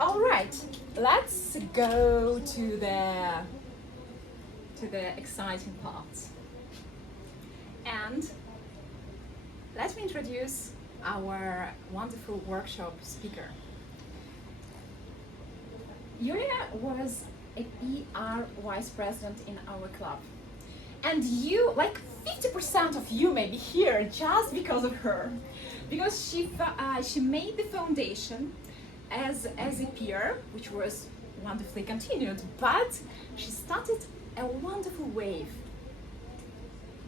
All right, let's go to the exciting part. And let me introduce our wonderful workshop speaker. Yuliya was a PR vice president in our club. And you, like 50% of you may be here just because of her. Because she made the foundation as a peer, which was wonderfully continued, but she started a wonderful wave.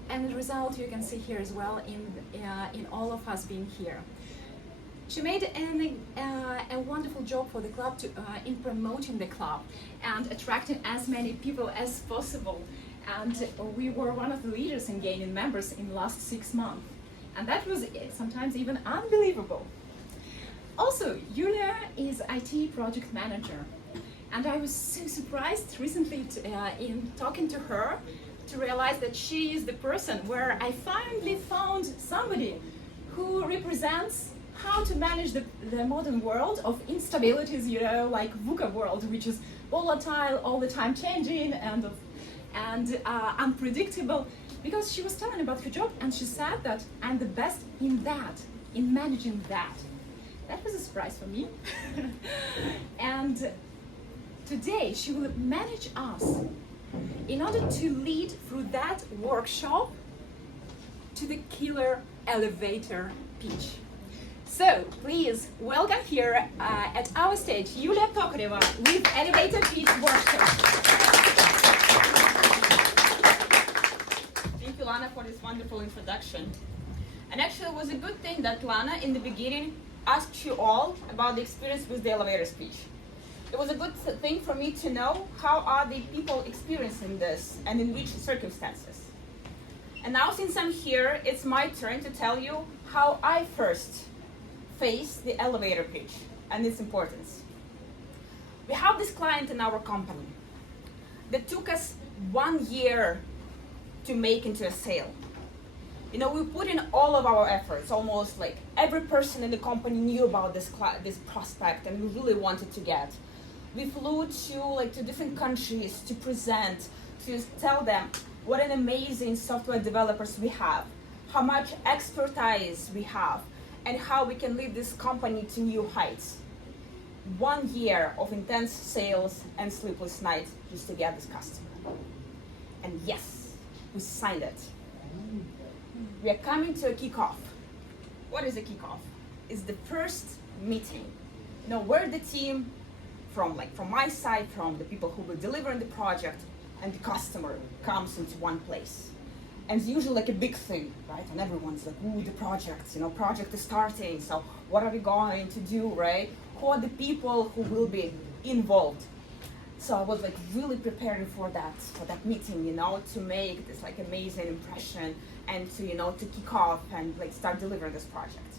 And the result you can see here as well in all of us being here. She made a wonderful job for the club in promoting the club and attracting as many people as possible. And we were one of the leaders in gaining members in the last 6 months. And that was sometimes even unbelievable. Also, Yuliya is IT project manager. And I was so surprised recently in talking to her to realize that she is the person where I finally found somebody who represents how to manage the modern world of instabilities, you know, like VUCA world, which is volatile, all the time changing and unpredictable. Because she was telling about her job and she said that I'm the best in that, in managing that. That was a surprise for me. And today she will manage us in order to lead through that workshop to the killer elevator pitch. So please welcome here at our stage Yuliya Tokareva with elevator pitch workshop. Thank you, Lana, for this wonderful introduction. And actually, it was a good thing that Lana, in the beginning, asked you all about the experience with the elevator speech. It was a good thing for me to know how are the people experiencing this and in which circumstances. And now, since I'm here, it's my turn to tell you how I first faced the elevator pitch and its importance. We have this client in our company that took us 1 year to make into a sale. You know, we put in all of our efforts, almost like every person in the company knew about this prospect and we really wanted to get. We flew to different countries to present, to tell them what an amazing software developers we have, how much expertise we have, and how we can lead this company to new heights. 1 year of intense sales and sleepless nights just to get this customer. And yes, we signed it. We are coming to a kickoff. What is a kickoff? It's the first meeting. You know, where the team from my side, from the people who will deliver the project, and the customer comes into one place. And it's usually like a big thing, right? And everyone's like, ooh, the project, you know, project is starting, so what are we going to do, right? Who are the people who will be involved? So I was like really preparing for that meeting, you know, to make this like amazing impression and to, you know, to kick off and like start delivering this project.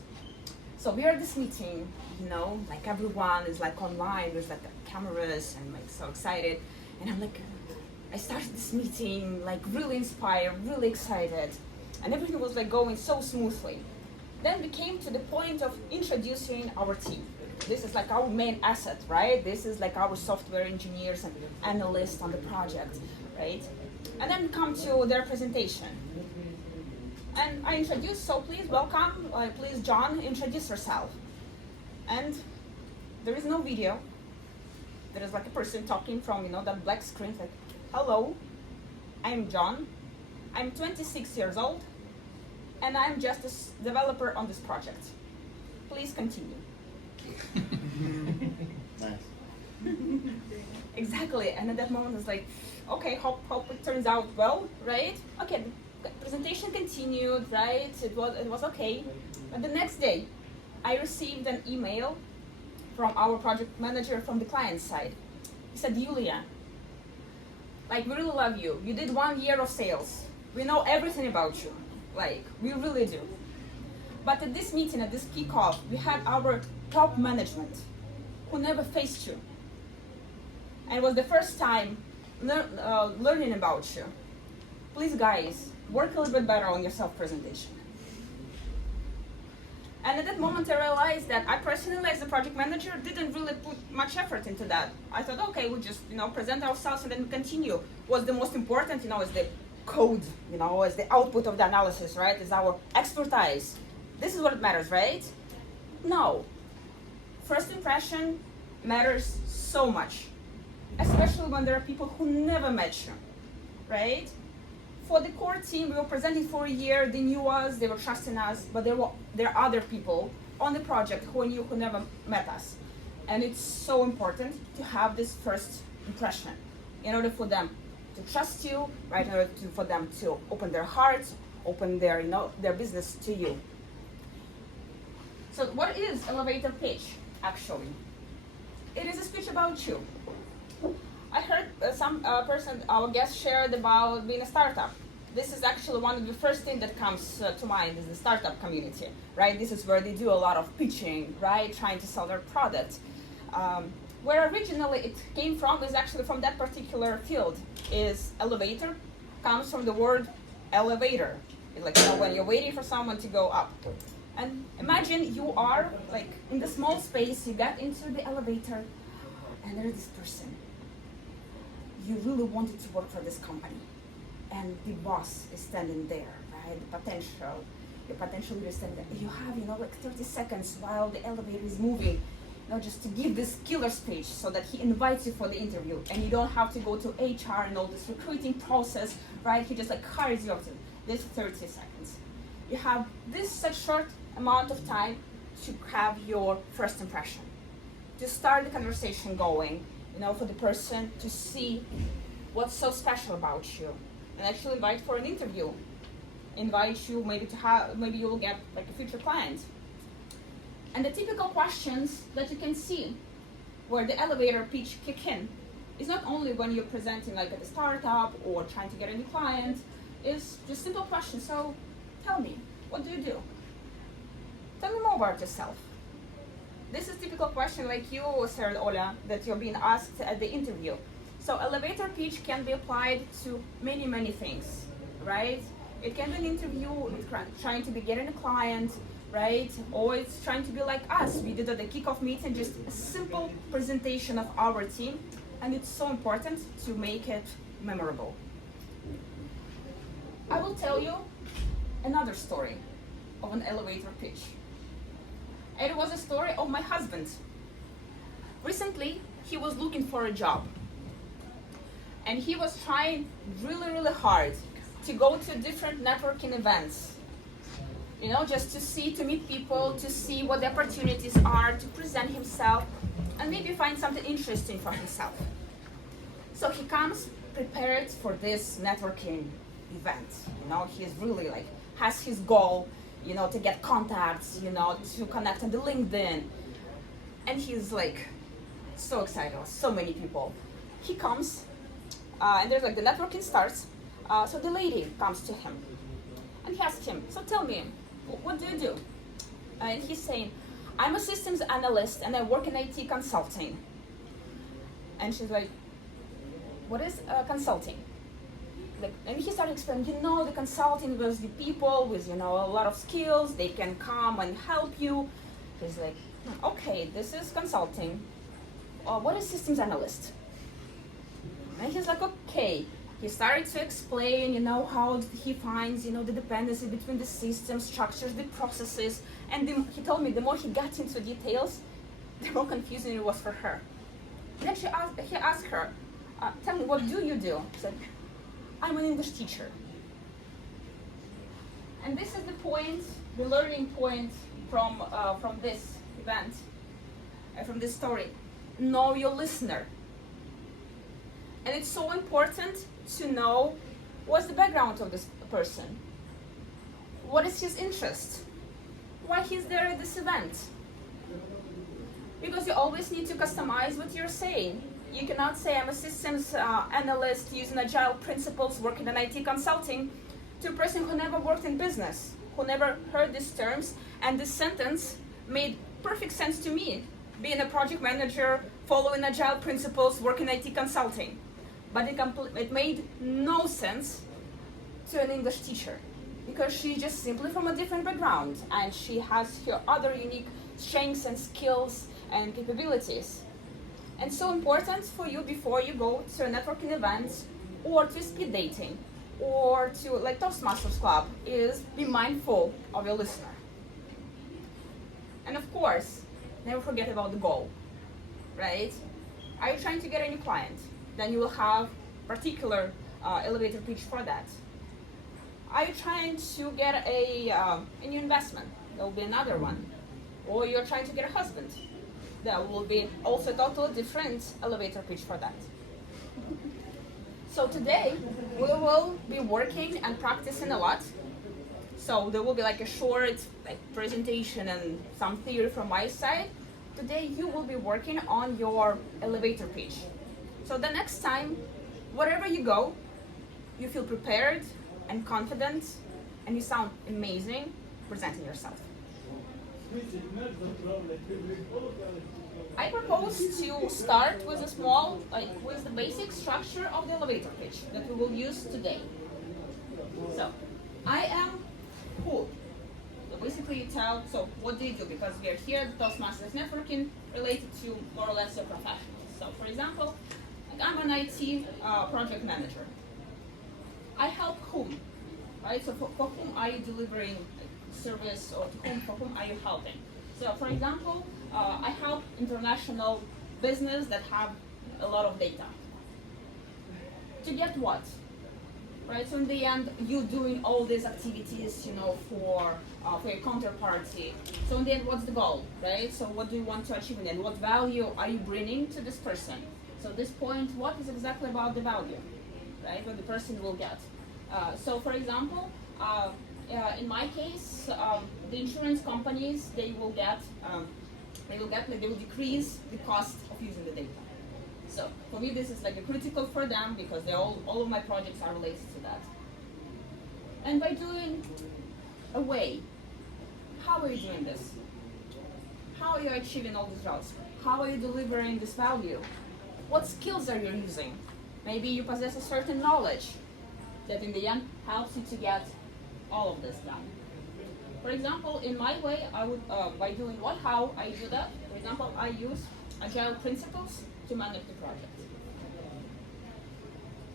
So we are at this meeting, you know, like everyone is like online, there's like the cameras and like so excited. And I'm like, I started this meeting like really inspired, really excited, and everything was like going so smoothly. Then we came to the point of introducing our team. This is like our main asset, right? This is like our software engineers and analysts on the project, right? And then we come to their presentation. And I introduce, so please welcome, please John, introduce yourself. And there is no video. There is like a person talking from, you know, that black screen, like, hello, I'm John, I'm 26 years old, and I'm just a developer on this project. Please continue. Nice. Exactly, and at that moment it's like, okay, hope it turns out well, right? Okay, the presentation continued, right? It was okay. But the next day, I received an email from our project manager from the client side. He said, Yuliya, like, we really love you. You did 1 year of sales. We know everything about you. Like, we really do. But at this meeting, at this kickoff, we had our top management who never faced you. And it was the first time learning about you. Please, guys, work a little bit better on your self-presentation. And at that moment, I realized that I personally, as a project manager, didn't really put much effort into that. I thought, okay, we'll just present ourselves and then continue. What's the most important, is the code, is the output of the analysis, right? Is our expertise. This is what matters, right? No. First impression matters so much, especially when there are people who never met you, right? For the core team, we were presenting for a year. They knew us, they were trusting us, but there are other people on the project who never met us. And it's so important to have this first impression in order for them to trust you, right? In order for them to open their hearts, open their business to you. So what is elevator pitch, actually? It is a speech about you. I heard our guest shared about being a startup. This is actually one of the first things that comes to mind is the startup community, right? This is where they do a lot of pitching, right? Trying to sell their product. Where originally it came from is actually from that particular field. Is elevator, comes from the word elevator. It's like when you're waiting for someone to go up. And imagine you are like in the small space, you get into the elevator, and there's this person. You really wanted to work for this company, and the boss is standing there, right? Your potential leader is standing there. You have, like 30 seconds while the elevator is moving, just to give this killer speech so that he invites you for the interview, and you don't have to go to HR and all this recruiting process, right? He just hires you after this 30 seconds. You have this such short amount of time to have your first impression, to start the conversation going, for the person to see what's so special about you, and actually invite for an interview. Invite you maybe you will get a future client. And the typical questions that you can see where the elevator pitch kick in is not only when you're presenting at a startup or trying to get a new client, is just simple questions. So tell me, what do you do? Tell me more about yourself. This is typical question like you said, Ola, that you're being asked at the interview. So elevator pitch can be applied to many, many things, right? It can be an interview, trying to be getting a client, right? Or it's trying to be like us. We did at the kickoff meeting, just a simple presentation of our team, and it's so important to make it memorable. I will tell you another story of an elevator pitch. It was a story of my husband. Recently, he was looking for a job. And he was trying really, really hard to go to different networking events. Just to meet people, to see what the opportunities are, to present himself, and maybe find something interesting for himself. So he comes prepared for this networking event. He's really has his goal, to get contacts, to connect on the LinkedIn. And he's so excited, so many people. He comes, and there's the networking starts. So the lady comes to him, and he asks him, so tell me, what do you do? And he's saying, I'm a systems analyst and I work in IT consulting. And she's like, what is consulting? And he started explaining, the consulting was the people with, a lot of skills, they can come and help you. He's like, okay, this is consulting. What is systems analyst? And he's like, okay. He started to explain, how he finds, the dependency between the system structures, the processes. And he told me the more he got into details, the more confusing it was for her. And then he asked her, tell me, what do you do? She said, I'm an English teacher. And this is the learning point from this event, from this story. Know your listener. And it's so important to know what's the background of this person. What is his interest? Why he's there at this event? Because you always need to customize what you're saying. You cannot say I'm a systems analyst using agile principles working in IT consulting to a person who never worked in business, who never heard these terms, and this sentence made perfect sense to me, being a project manager, following agile principles, working in IT consulting. But it made no sense to an English teacher. because she's just simply from a different background and she has her other unique strengths and skills and capabilities. And so important for you before you go to a networking event or to speed dating or to like Toastmasters Club is be mindful of your listener. And of course, never forget about the goal, right? Are you trying to get a new client? Then you will have particular elevator pitch for that. Are you trying to get a new investment? There will be another one. Or you're trying to get a husband. There will be also a totally different elevator pitch for that. So today, we will be working and practicing a lot. So there will be like a short presentation and some theory from my side. Today, you will be working on your elevator pitch. So the next time, wherever you go, you feel prepared and confident, and you sound amazing presenting yourself. I propose to start with a small, with the basic structure of the elevator pitch that we will use today. So, I am cool. So basically you tell, so what do you do? Because we are here at Toastmasters Networking related to more or less your professionals. So for example, like I'm an IT project manager. I help whom? Right? So for whom are you delivering service, or for whom are you helping? So for example, I help international business that have a lot of data. To get what? Right? So in the end, you doing all these activities, for your counterparty. So in the end, what's the goal, right? So what do you want to achieve in the end? What value are you bringing to this person? So this point, what is exactly about the value, right? What the person will get. So for example, in my case, the insurance companies, they will decrease the cost of using the data. So for me, this is like a critical for them because all of my projects are related to that. And by doing a way, how are you doing this? How are you achieving all these results? How are you delivering this value? What skills are you using? Maybe you possess a certain knowledge that in the end helps you to get all of this done. For example, in my way, I would, by doing how I do that, for example, I use agile principles to manage the project.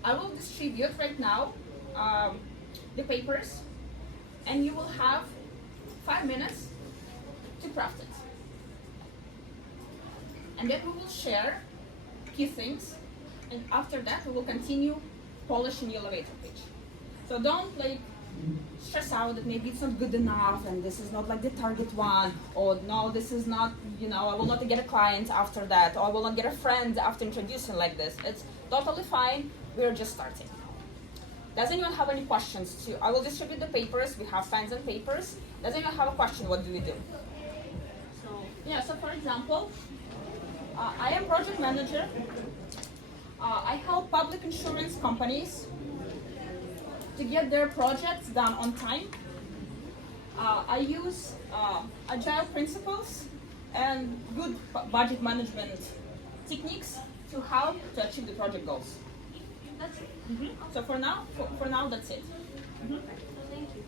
I will distribute right now the papers, and you will have 5 minutes to craft it. And then we will share key things, and after that we will continue polishing the elevator pitch. So don't stress out that maybe it's not good enough and this is not like the target one, or no, this is not, I will not get a client after that, or I will not get a friend after introducing like this. It's totally fine, we're just starting. Does anyone have any questions I will distribute the papers, we have signs and papers. Does anyone have a question, what do we do? So for example, I am project manager. I help public insurance companies to get their projects done on time. I use agile principles and good budget management techniques to help to achieve the project goals. That's it. So for now, that's it. Thank you.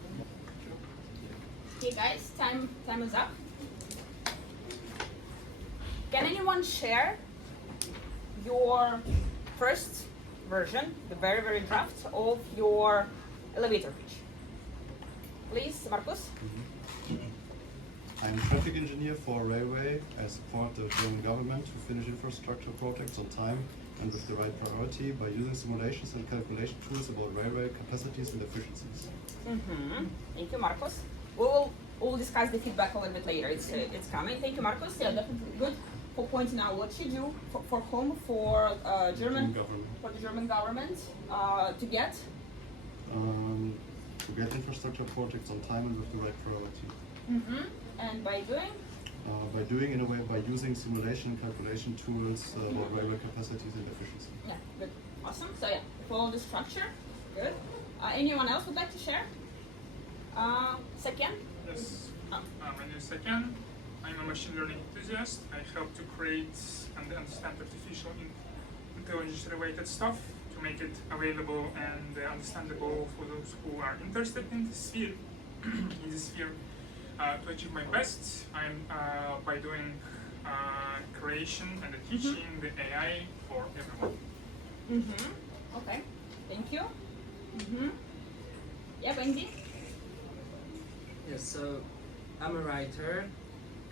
Okay, guys, time is up. Can anyone share your first version, the very, very draft of your elevator pitch? Please, Markus. I'm a traffic engineer for railway. I support the German government to finish infrastructure projects on time and with the right priority by using simulations and calculation tools about railway capacities and efficiencies. Thank you, Markus. We'll discuss the feedback a little bit later. It's coming. Thank you, Markus. Yeah, definitely good for pointing out what you do for whom, for German government. For the German government to get infrastructure projects on time and with the right priority. And by doing? By using simulation and calculation tools about railway capacities and efficiency. Yeah, good. Awesome. So yeah, follow the structure. Good. Anyone else would like to share? Second? Yes. My name is Second. I'm a machine learning enthusiast. I help to create and understand artificial intelligence related stuff to make it available and understandable for those who are interested in this field. In this sphere, to achieve my best, I'm by doing creation and teaching the AI for everyone. Okay, thank you. Yeah, Wendy? Yes, so I'm a writer.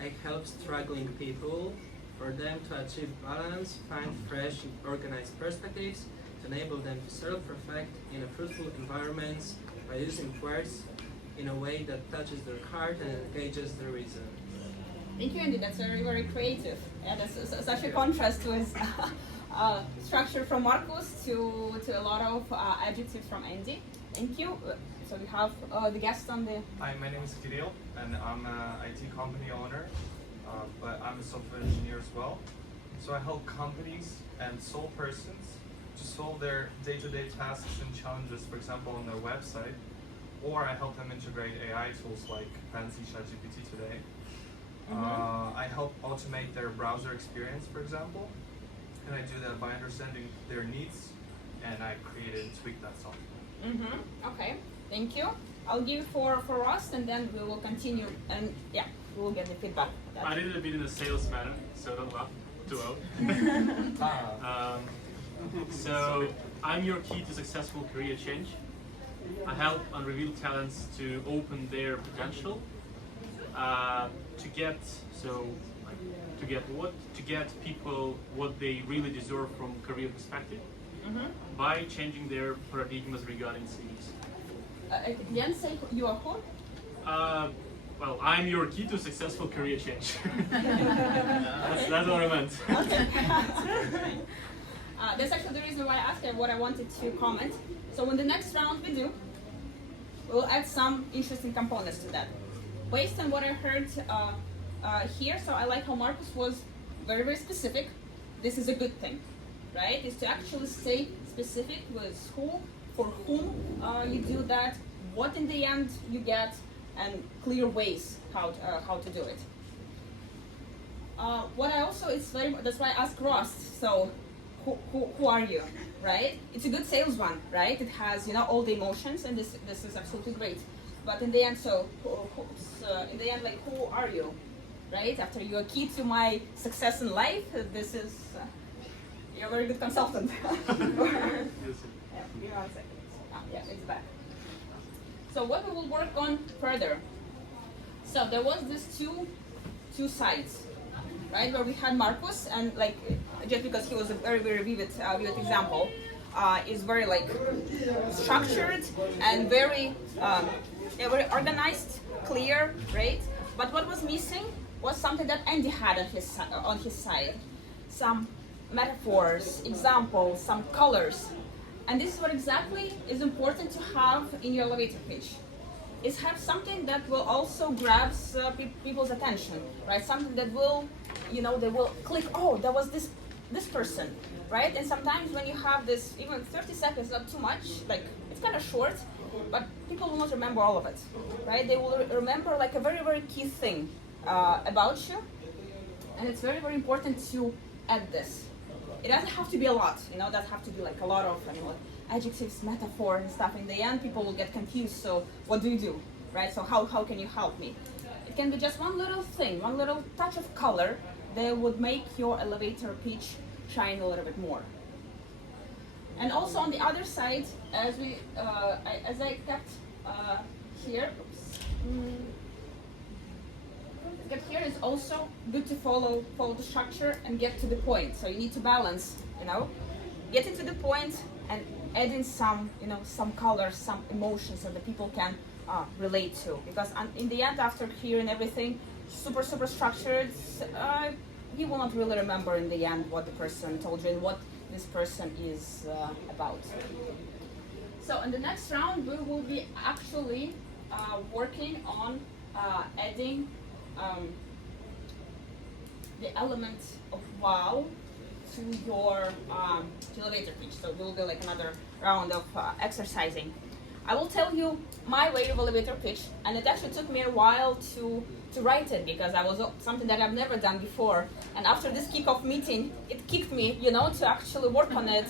I help struggling people for them to achieve balance, find fresh and organized perspectives, to enable them to self-reflect in a fruitful environments by using words in a way that touches their heart and engages their reason. Thank you, Andy. That's very, very creative. Yeah, that's such a contrast with structure from Marcus to a lot of adjectives from Andy. Thank you. So we have the guest on the... Hi, my name is Kirill, and I'm an IT company owner, but I'm a software engineer as well. So I help companies and sole persons to solve their day-to-day tasks and challenges, for example, on their website, or I help them integrate AI tools like fancy ChatGPT today. I help automate their browser experience, for example, and I do that by understanding their needs, and I create and tweak that software. Okay, thank you. I'll give for Ross, and then we will continue, and yeah, we will get the feedback. I did it a bit in a sales manner, so don't laugh too well. So I'm your key to successful career change. I help unrevealed talents to open their potential, to get people what they really deserve from career perspective by changing their paradigms regarding CVs. Again, say you are who? Well, I'm your key to successful career change. That's what I meant. Okay. That's actually the reason why I asked and what I wanted to comment. So in the next round we do, we'll add some interesting components to that. Based on what I heard here, so I like how Marcus was very, very specific. This is a good thing, right? Is to actually stay specific with who, for whom you do that, what in the end you get, and clear ways how to do it. What I also, that's why I asked Ross, so who are you, right? It's a good sales one, right? It has, all the emotions, and this is absolutely great. But in the end, like, who are you, right? After you're a key to my success in life, this is, you're a very good consultant. Yes, Yeah, give me 1 second. Yeah, it's back. So what we will work on further. So there was this two sides, right? Where we had Marcus, and like, just because he was a very, very vivid example, is very like structured and very organized, clear, right? But what was missing was something that Andy had on his side. Some metaphors, examples, some colors. And this is what exactly is important to have in your elevator pitch. Is have something that will also grab people's attention, right? Something that will, they will click, oh, that was this person, right? And sometimes when you have this, even 30 seconds, not too much, like, it's kind of short, but people will not remember all of it, right? They will remember like a very, very key thing about you, and it's very, very important to add this. It doesn't have to be a lot, that have to be like a lot of adjectives, metaphor and stuff. In the end, people will get confused, so what do you do, right? So how can you help me? It can be just one little thing, one little touch of color that would make your elevator pitch shine a little bit more. And also on the other side, as I kept here, here is also good to follow the structure and get to the point. So you need to balance, getting to the point and add in some, some colors, some emotions so that people can relate to. Because in the end, after hearing everything super, super structured, you will not really remember in the end what the person told you and what this person is about. So in the next round, we will be actually working on adding the element of wow to your elevator pitch. So we'll do like another round of exercising. I will tell you my way of elevator pitch, and it actually took me a while to write it because I was something that I've never done before. And after this kickoff meeting, it kicked me, to actually work on it,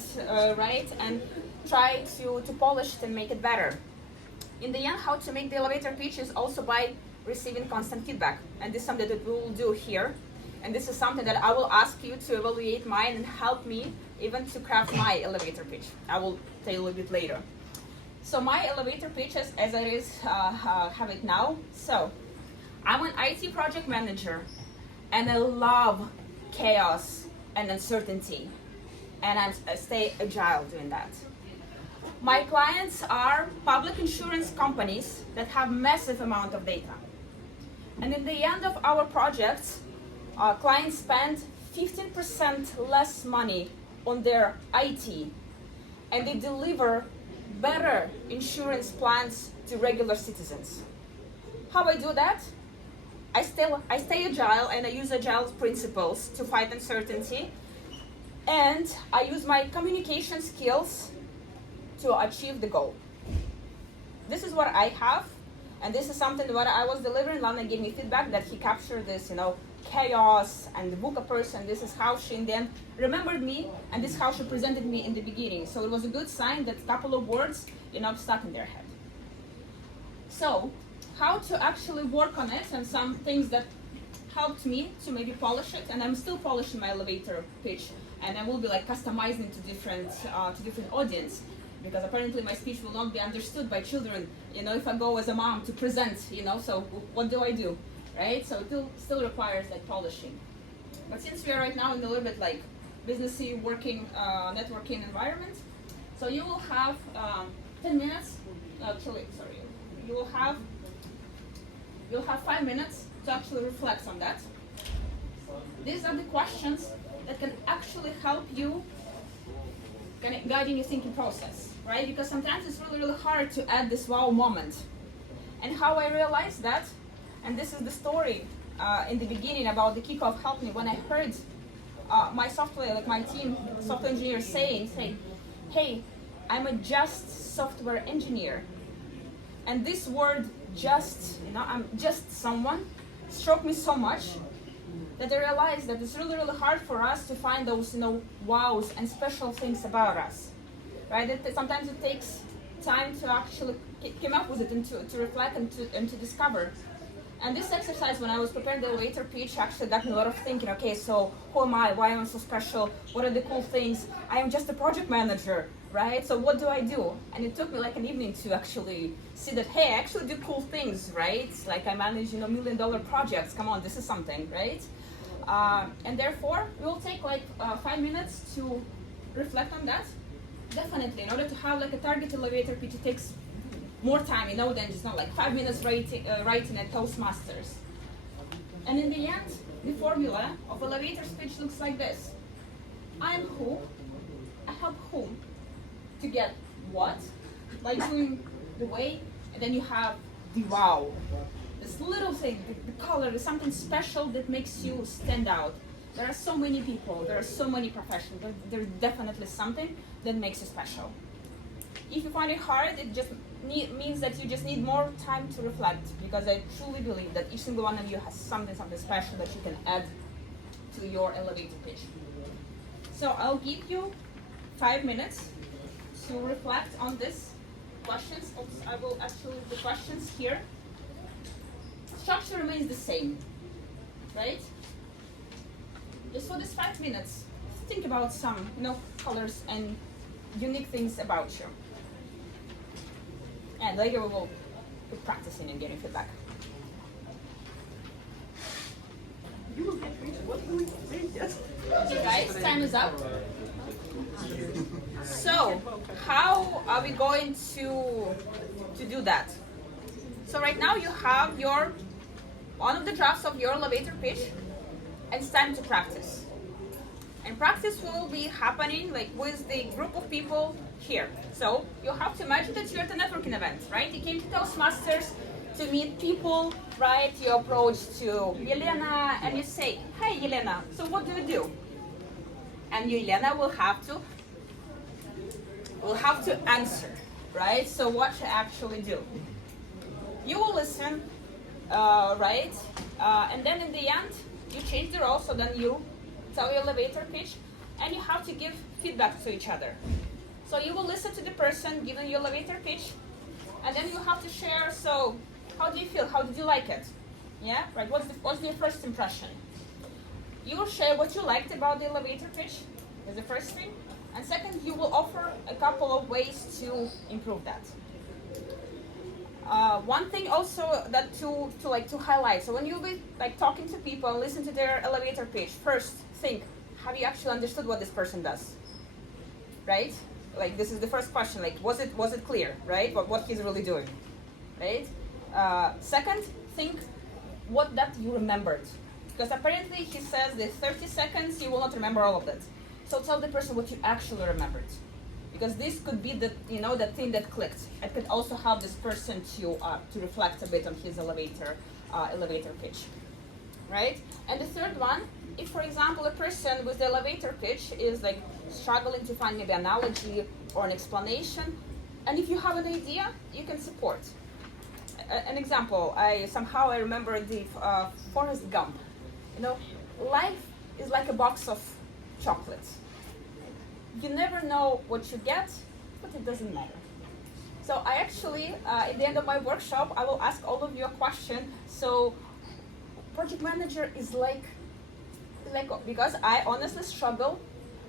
right, and try to polish it and make it better. In the end, how to make the elevator pitch is also by receiving constant feedback, and this is something that we will do here. And this is something that I will ask you to evaluate mine and help me even to craft my elevator pitch. I will tell you a little bit later. So my elevator pitch is as it is, have it now. So I'm an IT project manager, and I love chaos and uncertainty, and I stay agile doing that. My clients are public insurance companies that have massive amount of data. And in the end of our projects, clients spend 15% less money on their IT, and they deliver better insurance plans to regular citizens. How I do that? I stay agile, and I use agile principles to fight uncertainty, and I use my communication skills to achieve the goal. This is what I have, and this is something what I was delivering. Lana gave me feedback that he captured this, chaos and the book a person. This is how she in the end remembered me, and this is how she presented me in the beginning. So it was a good sign that a couple of words, stuck in their head. So how to actually work on it, and some things that helped me to maybe polish it, and I'm still polishing my elevator pitch, and I will be customizing to different audience, because apparently my speech will not be understood by children, if I go as a mom to present, so what do I do, right? So it still requires polishing. But since we are right now in a little bit businessy working, networking environment, so you will have 10 minutes, you'll have 5 minutes to actually reflect on that. These are the questions that can actually help you guiding your thinking process, right? Because sometimes it's really, really hard to add this wow moment. And how I realized that, and this is the story in the beginning about the kickoff helped me when I heard my team, software engineers say, hey, I'm a just software engineer. And this word just, I'm just someone, struck me so much that I realized that it's really, really hard for us to find those, wows and special things about us, right? Sometimes it takes time to actually come up with it and to reflect and to discover. And this exercise, when I was preparing the elevator pitch, actually got me a lot of thinking. Okay, so who am I? Why am I so special? What are the cool things? I am just a project manager, right? So what do I do? And it took me an evening to actually see that, hey, I actually do cool things, right? I manage, $1 million projects. Come on, this is something, right? And therefore, we will take 5 minutes to reflect on that. Definitely, in order to have a target elevator pitch, it takes more time, than just 5 minutes writing at Toastmasters. And in the end, the formula of elevator speech looks like this. I'm who, I help whom to get what, doing the way, and then you have the wow. This little thing, the color is something special that makes you stand out. There are so many people, there are so many professions, but there's definitely something that makes you special. If you find it hard, it just means that you just need more time to reflect, because I truly believe that each single one of you has something special that you can add to your elevator pitch. So I'll give you 5 minutes to reflect on these questions. I will actually the questions here. Structure remains the same, right? Just for this 5 minutes, think about some, colors and unique things about you. And later we will be practicing and getting feedback. Okay, guys, time is up. So, how are we going to do that? So right now you have one of the drafts of your elevator pitch, and it's time to practice. And practice will be happening with the group of people here. So you have to imagine that you're at a networking event, right? You came to Toastmasters to meet people, right? You approach to Yelena and you say, hey Yelena, so what do you do? And Yelena will have to answer. right? So what you actually do? You will listen, right? And then in the end, you change the role, so then you tell your elevator pitch, and you have to give feedback to each other. So you will listen to the person giving you elevator pitch, and then you have to share, so how do you feel? How did you like it? Yeah, right, what's your first impression? You will share what you liked about the elevator pitch, is the first thing. And second, you will offer a couple of ways to improve that. One thing also that to highlight. So when you'll be like talking to people and listen to their elevator pitch, first think, have you actually understood what this person does? Right? Like this is the first question. Like was it clear? Right? What he's really doing? Right? Second, think what that you remembered. Because apparently he says the 30 seconds you will not remember all of that. So tell the person what you actually remembered. Because this could be the thing that clicked. It could also help this person to reflect a bit on his elevator pitch, right? And the third one, if for example a person with the elevator pitch is like struggling to find maybe an analogy or an explanation, and if you have an idea, you can support. An example, I remember the Forrest Gump. Life is like a box of chocolates. You never know what you get, but it doesn't matter. So I actually, at the end of my workshop, I will ask all of you a question. So, project manager is like because I honestly struggle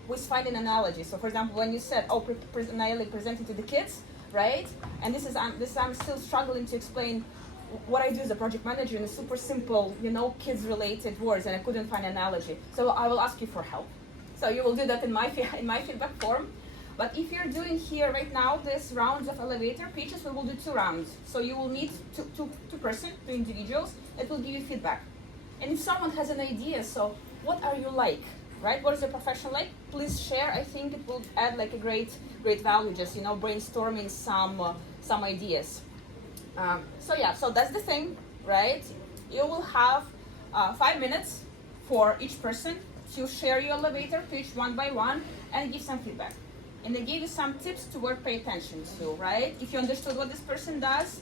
with finding analogy. So, for example, when you said, presenting to the kids, right? And I'm still struggling to explain what I do as a project manager in a super simple, kids-related words, and I couldn't find an analogy. So I will ask you for help. So you will do that in my feedback form. But if you're doing here right now this rounds of elevator pitches, we will do 2 rounds. So you will meet two individuals that will give you feedback. And if someone has an idea, so what are you like, right? What is your profession like? Please share. I think it will add like a great value. Just brainstorming some ideas. So that's the thing, right? You will have 5 minutes for each person to share your elevator pitch one by one and give some feedback. And they gave you some tips to pay attention to, right? If you understood what this person does,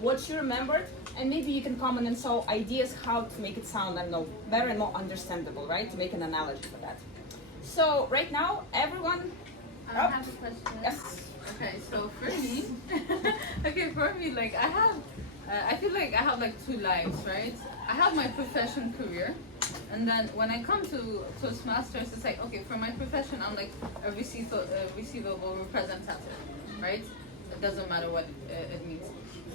what you remembered, and maybe you can comment on some ideas how to make it sound, better and more understandable, right? To make an analogy for that. So right now, everyone... I have a question. Yes. Okay, so for me, like I feel like I have like 2 lives, right? I have my profession career, and then when I come to Toastmasters, it's like, okay, for my profession, I'm like a receivable representative, right? It doesn't matter what it means.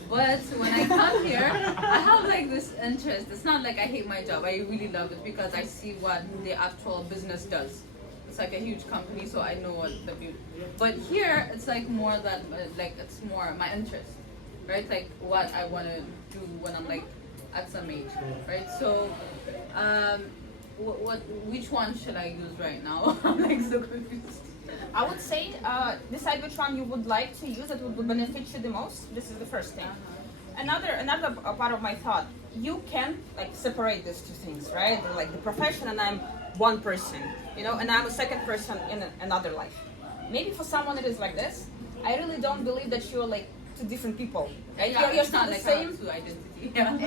But when I come here, I have like this interest. It's not like I hate my job. I really love it because I see what the actual business does. It's like a huge company, so I know what the beauty. But here, it's like more that, it's more my interest, right? Like what I want to do when I'm like at some age, right? So, which one should I use right now? I'm like so confused. I would say decide which one you would like to use that would benefit you the most. This is the first thing. Another part of my thought, you can like separate these 2 things, right? Like the profession, and I'm one person, and I'm a second person in another life. Maybe for someone it is like this. I really don't believe that you're like 2 different people, right? Yeah, you're still the like same. 2 identity. Yeah.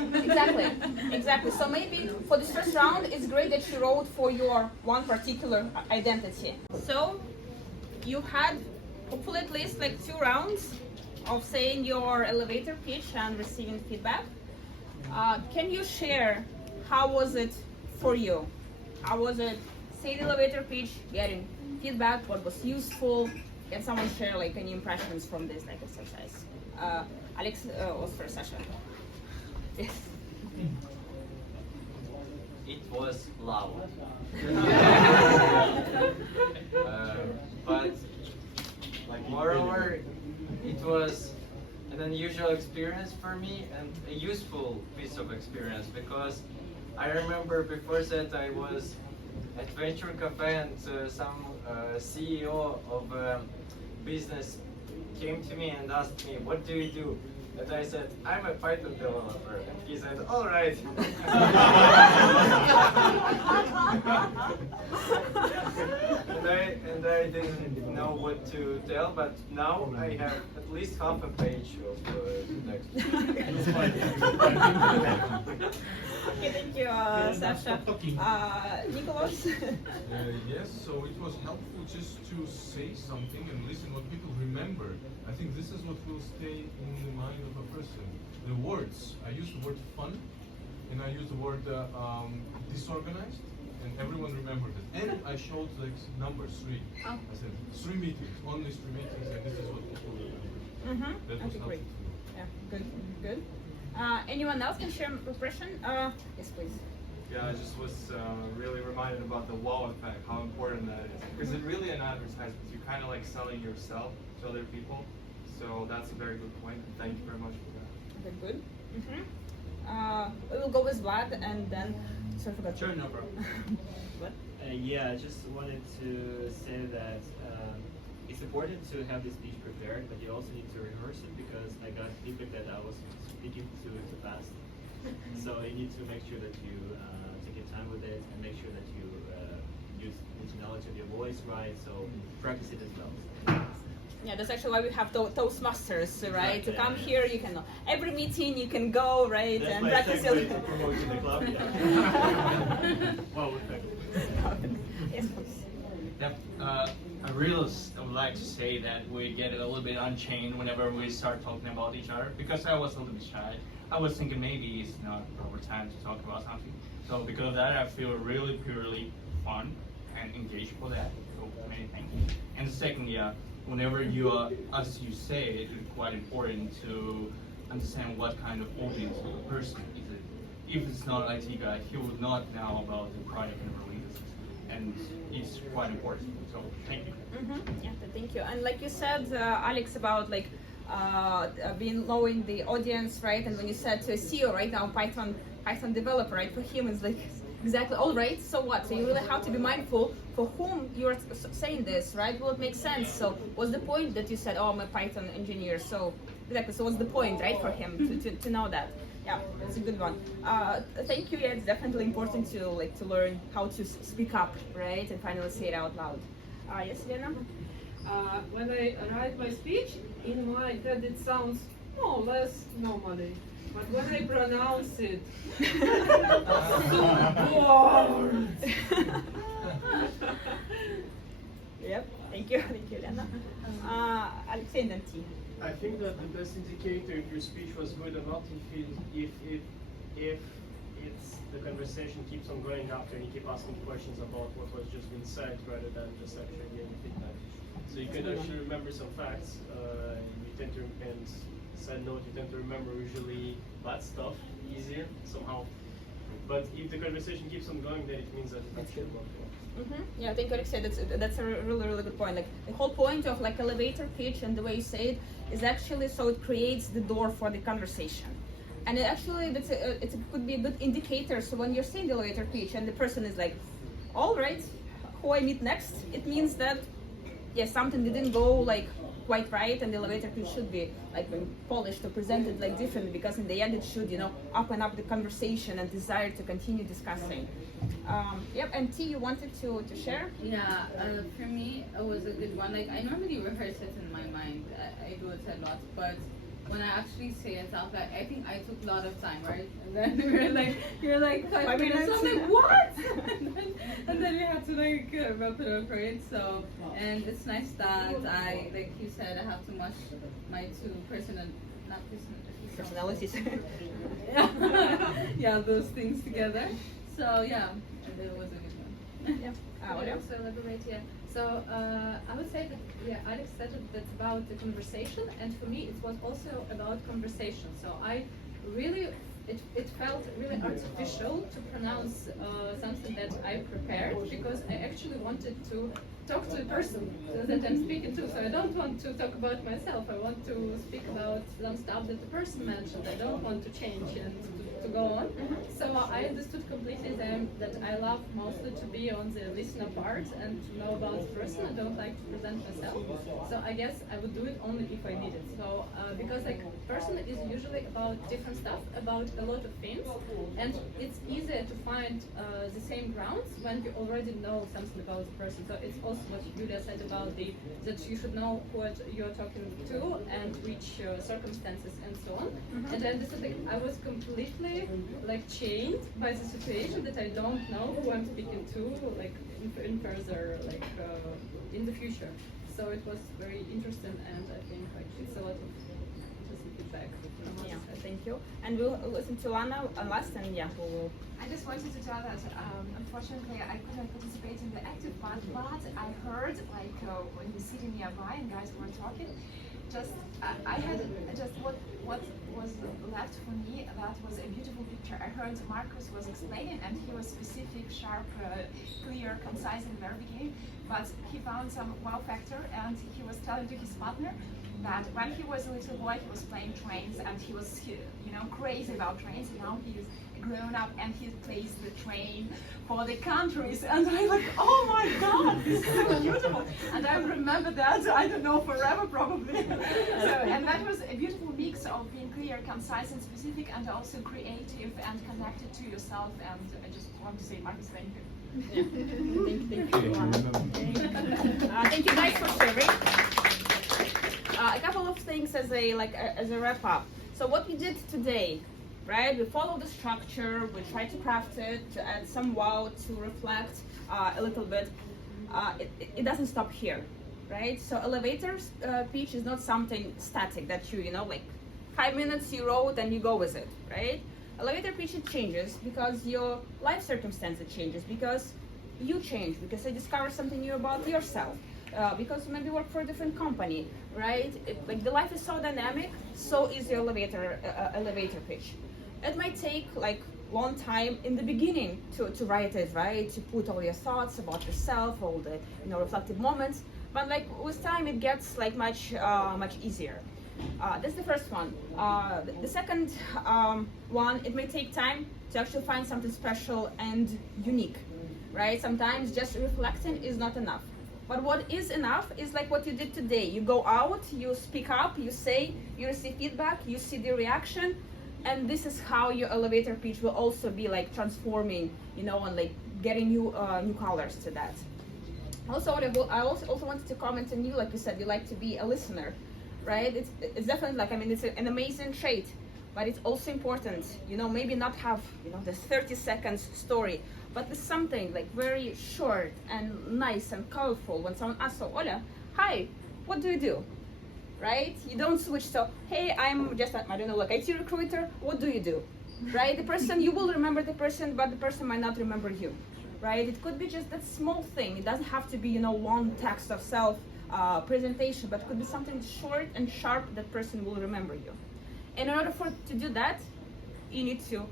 Exactly. So maybe for this first round, it's great that you wrote for your one particular identity. So you had hopefully at least like 2 rounds of saying your elevator pitch and receiving feedback. Can you share how was it for you? How was it? Say the elevator pitch, getting feedback, what was useful? Can someone share like any impressions from this like exercise? Alex was first session. Yes. It was loud. But moreover, it was an unusual experience for me and a useful piece of experience, because I remember before that I was at Venture Cafe, and some CEO of a business came to me and asked me, "What do you do?" And I said, "I'm a Python developer." And he said, "All right." and I I didn't know what to tell, but now I have at least half a page of text. Okay, thank you, Sasha. Nicholas? Yes, so it was helpful just to say something and listen what people remember. I think this is what will stay in the mind of a person. The words, I used the word fun, and I used the word disorganized, and everyone remembered it. And I showed like numbers, 3. Oh. I said 3 meetings, only 3 meetings, and this is what people remember. That was Okay, helpful. great. Yeah, good, good. Anyone else can share impression? Yes, please. Yeah, I just was really reminded about the wow effect, how important that is. Because it's really an advertisement. You're kind of like selling yourself to other people. So that's a very good point. Thank you very much for that. Okay, good. We will go with Vlad and then. Sorry, I forgot. Sure, no problem. What? Yeah, I just wanted to say that it's important to have this speech prepared, but you also need to rehearse it because I got feedback that I was speaking too fast. So you need to make sure that you take your time with it and make sure that you use the tonality of your voice right. So practice it as well. Yeah, that's actually why we have Toastmasters, right? Exactly, To come yeah. here, you can every meeting you can go, right, That's and my practice segue to promoting the club. Yeah. Wow, thank you. Yes, please. Yep. I really would like to say that we get a little bit unchained whenever we start talking about each other because I was a little bit shy. I was thinking maybe it's not proper time to talk about something. So because of that, I feel really purely fun and engaged for that. So many thanks. And second, yeah, whenever you as you say, it's quite important to understand what kind of audience or person is it. If it's not an IT guy, he would not know about the product and release, and it's quite important. So thank you. Yeah, thank you. And like you said, Alex, about like being knowing the audience, right? And when you said to a CEO right now, Python developer, right? For him, it's like exactly all right. So what? So you really have to be mindful for whom you're saying this, right? Will it make sense? So what's the point that you said, oh, I'm a Python engineer? So exactly. So what's the point, right, for him to know that? Yeah, that's a good one. Thank you. Yeah, it's definitely important to learn how to speak up, right, and finally say it out loud. Yes, Lena. When I write my speech, in my head it sounds more or less normally. But when I pronounce it, Yep, thank you, Lena. Alexei and then T. I think that the best indicator if your speech was good or not if it's the conversation keeps on going after and you keep asking questions about what was just being said rather than just actually giving feedback. So you can actually remember some facts. You tend to, and side note, you tend to remember usually bad stuff easier somehow. But if the conversation keeps on going, then it means that it's actually working. Yeah, I think Alexei, that's a really good point. Like the whole point of like elevator pitch and the way you say it is actually so it creates the door for the conversation. And it actually it could be a good indicator. So when you're saying the elevator pitch and the person is like, all right, who I meet next, it means that something didn't go like quite right, and the elevator pitch should be like polished or presented like differently, because in the end it should open up the conversation and desire to continue discussing. Yep, and T, you wanted to share? Yeah, for me it was a good one. Like I normally rehearse it in my mind. I do it a lot, but when I actually say it out loud, I think I took a lot of time, right? And then you're like 5 minutes. I'm like, what? and then you have to wrap it up, right? So, and it's nice that I, like you said, I have to mush my two personalities. Yeah, those things together. So yeah, it was a good one. Yeah. I would also elaborate here. So I would say that Alex said that's about the conversation, and for me it was also about conversation. So I really, it felt really artificial to pronounce something that I prepared, because I actually wanted to talk to the person that I'm speaking to. So I don't want to talk about myself. I want to speak about some stuff that the person mentioned. I don't want to change and to go on. So I understood completely them that I love mostly to be on the listener part and to know about the person. I don't like to present myself. So I guess I would do it only if I need it. So because like person is usually about different stuff, about a lot of things, and it's easier to find the same grounds when you already know something about the person. So it's also what Yuliya said about that you should know what you're talking to and which circumstances and so on. And I understood like I was completely like chained by the situation that I don't know who I'm speaking to, like in further, like in the future. So it was very interesting, and I think like it's a lot of interesting feedback. Yeah, thank you. And we'll listen to Anna last, and yeah, we'll. I just wanted to tell that unfortunately I couldn't participate in the active part, but I heard like when we sitting nearby and guys were talking, just I had just what was left for me, that was a beautiful picture. I heard Marcus was explaining and he was specific, sharp, clear, concise in the very beginning, but he found some wow factor and he was telling to his partner that when he was a little boy he was playing trains and he was crazy about trains, and now he is grown up and he plays the train for the countries, and I like, oh my god, this is so beautiful, and I remember that, I don't know, forever probably. And that was a beautiful mix of being clear, concise and specific, and also creative and connected to yourself, and I just want to say, Marcus, thank you. Yeah. Thank you guys for sharing. A couple of things as a wrap up. So what we did today, right? We followed the structure. We tried to craft it to add some wow, to reflect a little bit. It doesn't stop here, right? So elevator pitch is not something static that you like 5 minutes you wrote and you go with it, right? Elevator pitch, it changes because your life circumstances changes, because you change, because you discover something new about yourself. Because you maybe work for a different company, right? Like the life is so dynamic, so is your elevator pitch. It might take like long time in the beginning to write it, right? To put all your thoughts about yourself, all the reflective moments. But like with time, it gets like much easier. That's the first one. The second one, it may take time to actually find something special and unique, right? Sometimes just reflecting is not enough. But what is enough is like what you did today. You go out, you speak up, you say, you receive feedback, you see the reaction, and this is how your elevator pitch will also be like transforming, and like getting new colors to that. Also, I also wanted to comment on you, like you said, you like to be a listener, right? It's definitely like, it's an amazing trait, but it's also important, maybe not have, this 30 seconds story, but it's something like very short and nice and colorful. When someone asks, so Ola, hi, what do you do? Right? You don't switch, so, hey, I'm just, I don't know, like IT recruiter, what do you do? Right? The person, you will remember the person, but the person might not remember you, right? It could be just that small thing. It doesn't have to be, long text of self presentation, but it could be something short and sharp that person will remember you. And in order to do that, you need to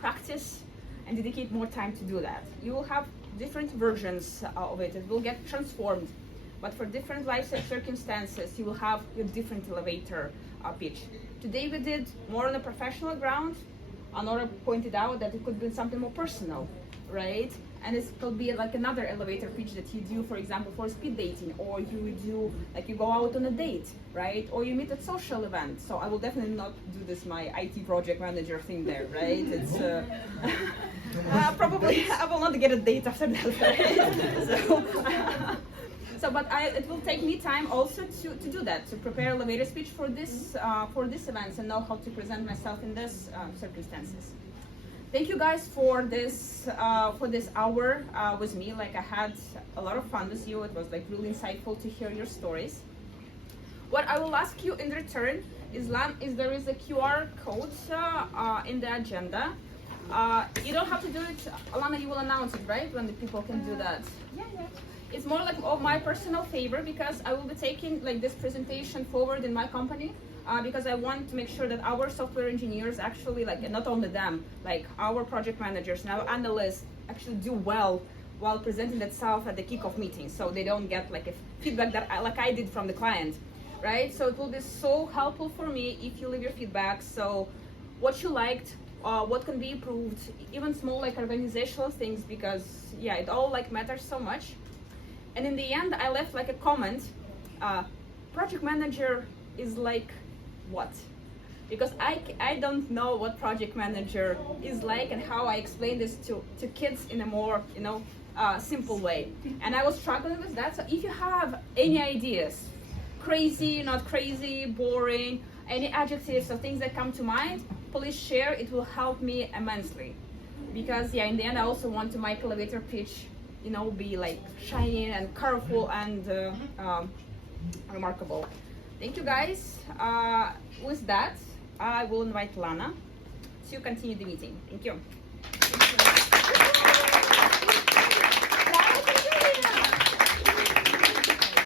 practice and dedicate more time to do that. You will have different versions of it. It will get transformed. But for different life circumstances, you will have your different elevator pitch. Today we did more on a professional ground. Anora pointed out that it could be something more personal, right? And it could be like another elevator pitch that you do, for example, for speed dating, or you do, like you go out on a date, right? Or you meet at social event. So I will definitely not do this, my IT project manager thing there, right? It's probably I will not get a date after that, right? But it will take me time also to do that, to prepare elevator speech for this event and know how to present myself in this circumstances. Thank you guys for this hour with me. Like I had a lot of fun with you. It was like really insightful to hear your stories. What I will ask you in return is there is a QR code in the agenda. You don't have to do it, Alana. You will announce it, right? When the people can do that. Yeah. It's more like of my personal favor, because I will be taking like this presentation forward in my company. Because I want to make sure that our software engineers actually, like, and not only them, like our project managers and our analysts actually do well while presenting themselves at the kickoff meeting, so they don't get like a feedback that I did from the client, right? So it will be so helpful for me if you leave your feedback. So what you liked, what can be improved, even small like organizational things, because yeah, it all like matters so much. And in the end, I left like a comment. Project manager is like what? Because I don't know what project manager is like and how I explain this to kids in a more, you know, simple way. And I was struggling with that. So if you have any ideas, crazy, not crazy, boring, any adjectives or things that come to mind, please share. It will help me immensely. Because yeah, in the end, I also want to make elevator pitch, you know, be like shiny and colorful and remarkable. Thank you guys. With that, I will invite Lana to continue the meeting. Thank you.